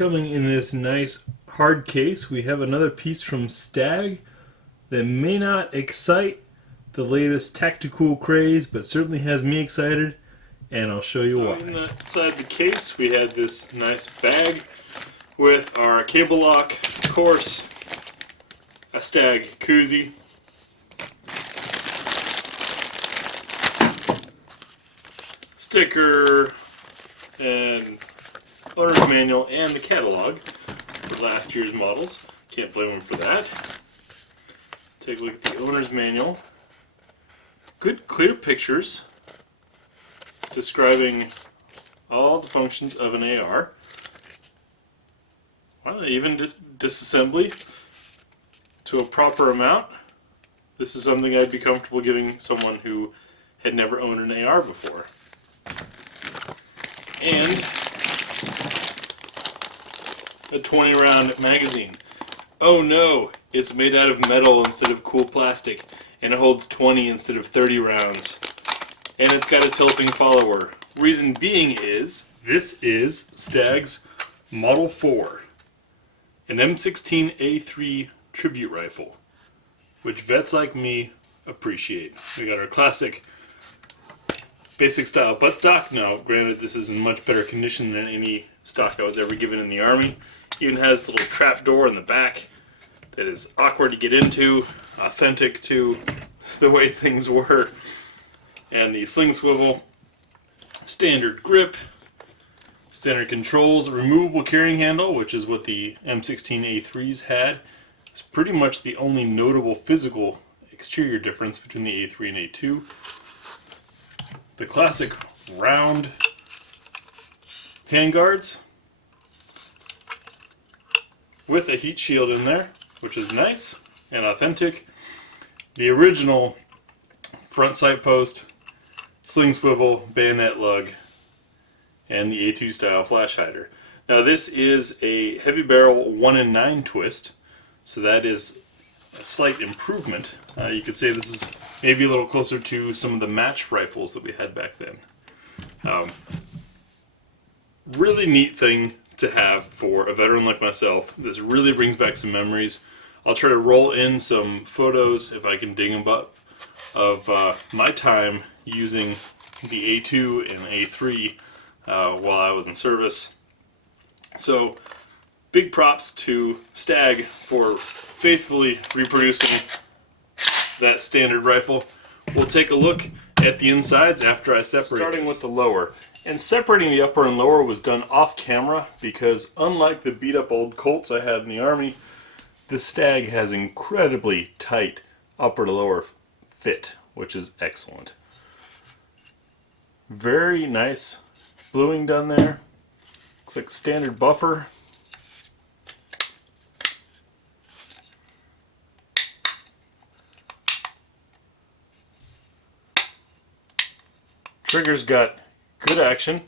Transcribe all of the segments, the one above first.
Coming in this nice hard case, we have another piece from Stag that may not excite the latest tactical craze, but certainly has me excited, and I'll show you why. Inside the case, we had this nice bag with our cable lock, of course, a Stag koozie, sticker, and owner's manual, and the catalog for last year's models. Can't blame them for that. Take a look at the owner's manual. Good clear pictures describing all the functions of an AR. Well, even disassembly to a proper amount. This is something I'd be comfortable giving someone who had never owned an AR before. And a 20-round magazine. Oh no, it's made out of metal instead of cool plastic, and it holds 20 instead of 30 rounds. And it's got a tilting follower. Reason being is, this is Stag's Model 4, an M16A3 tribute rifle, which vets like me appreciate. We got our classic basic style buttstock. Now, granted, this is in much better condition than any stock I was ever given in the Army. Even has a little trap door in the back that is awkward to get into, authentic to the way things were. And the sling swivel, standard grip, standard controls, a removable carrying handle, which is what the M16A3s had. It's pretty much the only notable physical exterior difference between the A3 and A2. The classic round handguards with a heat shield in there, which is nice and authentic. The original front sight post, sling swivel, bayonet lug, and the A2 style flash hider. Now this is a heavy barrel 1 in 9 twist, so that is a slight improvement. You could say this is maybe a little closer to some of the match rifles that we had back then. Really neat thing to have for a veteran like myself. This really brings back some memories. I'll try to roll in some photos, if I can dig them up, of my time using the A2 and A3 while I was in service. So, big props to Stag for faithfully reproducing that standard rifle. We'll take a look at the insides after I separate. Starting with the lower. And separating the upper and lower was done off camera because unlike the beat up old Colts I had in the Army, the Stag has incredibly tight upper to lower fit, which is excellent. Very nice bluing done there. Looks like a standard buffer. Trigger's got good action.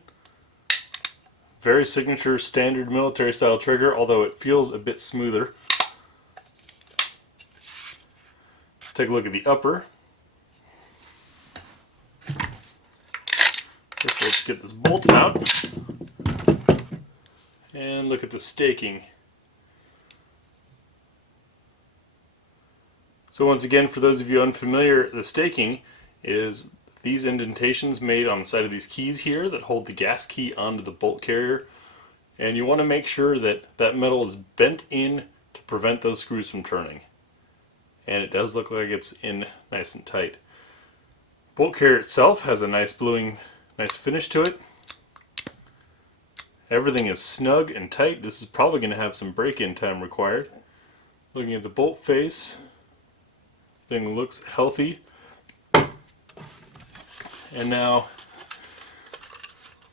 Very signature standard military style trigger, although it feels a bit smoother. Take a look at the upper. First, let's get this bolt out. And look at the staking. So once again, for those of you unfamiliar, the staking is these indentations made on the side of these keys here that hold the gas key onto the bolt carrier. And you want to make sure that that metal is bent in to prevent those screws from turning. And it does look like it's in nice and tight. Bolt carrier itself has a nice bluing, nice finish to it. Everything is snug and tight. This is probably going to have some break-in time required. Looking at the bolt face, thing looks healthy. And now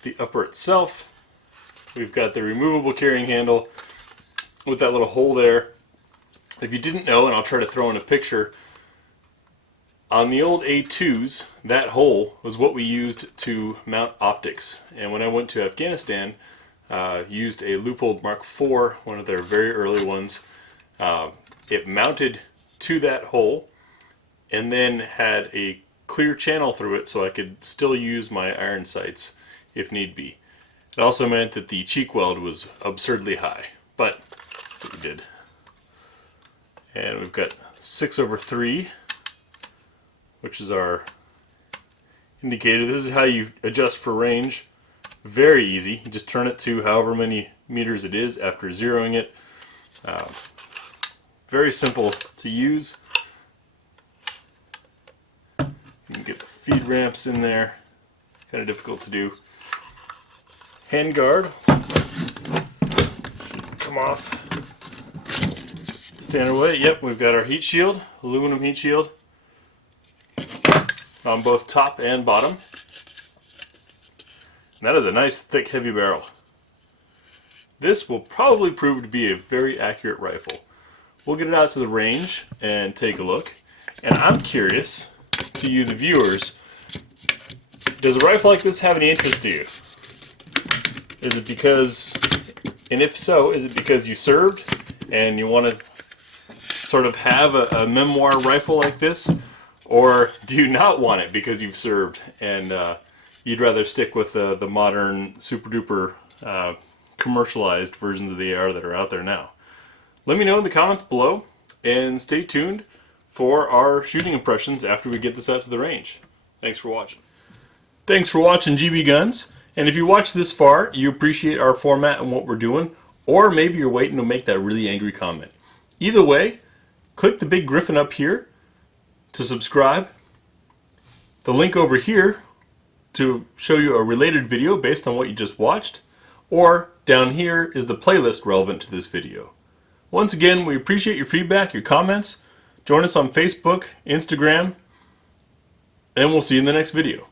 the upper itself, we've got the removable carrying handle with that little hole there. If you didn't know, and I'll try to throw in a picture, on the old A2s, that hole was what we used to mount optics. And when I went to Afghanistan, used a Leupold Mark IV, one of their very early ones. It mounted to that hole and then had a clear channel through it so I could still use my iron sights if need be. It also meant that the cheek weld was absurdly high, but that's what we did. And we've got 6/3, which is our indicator. This is how you adjust for range. Very easy. You just turn it to however many meters it is after zeroing it. Very simple to use. You can get the feed ramps in there. Kind of difficult to do. Hand guard. Come off. Standard way. Yep, we've got our heat shield, aluminum heat shield, on both top and bottom. And that is a nice thick heavy barrel. This will probably prove to be a very accurate rifle. We'll get it out to the range and take a look. And I'm curious, to you the viewers, does a rifle like this have any interest to you? Is it because, and if so, is it because you served and you want to sort of have a memoir rifle like this? Or do you not want it because you've served and you'd rather stick with the modern super duper commercialized versions of the AR that are out there now? Let me know in the comments below, and stay tuned for our shooting impressions after we get this out to the range. Thanks for watching. Thanks for watching GBGuns, and if you watched this far, you appreciate our format and what we're doing, or maybe you're waiting to make that really angry comment. Either way, click the big griffin up here to subscribe, the link over here to show you a related video based on what you just watched, or down here is the playlist relevant to this video. Once again, we appreciate your feedback, your comments. Join us on Facebook, Instagram, and we'll see you in the next video.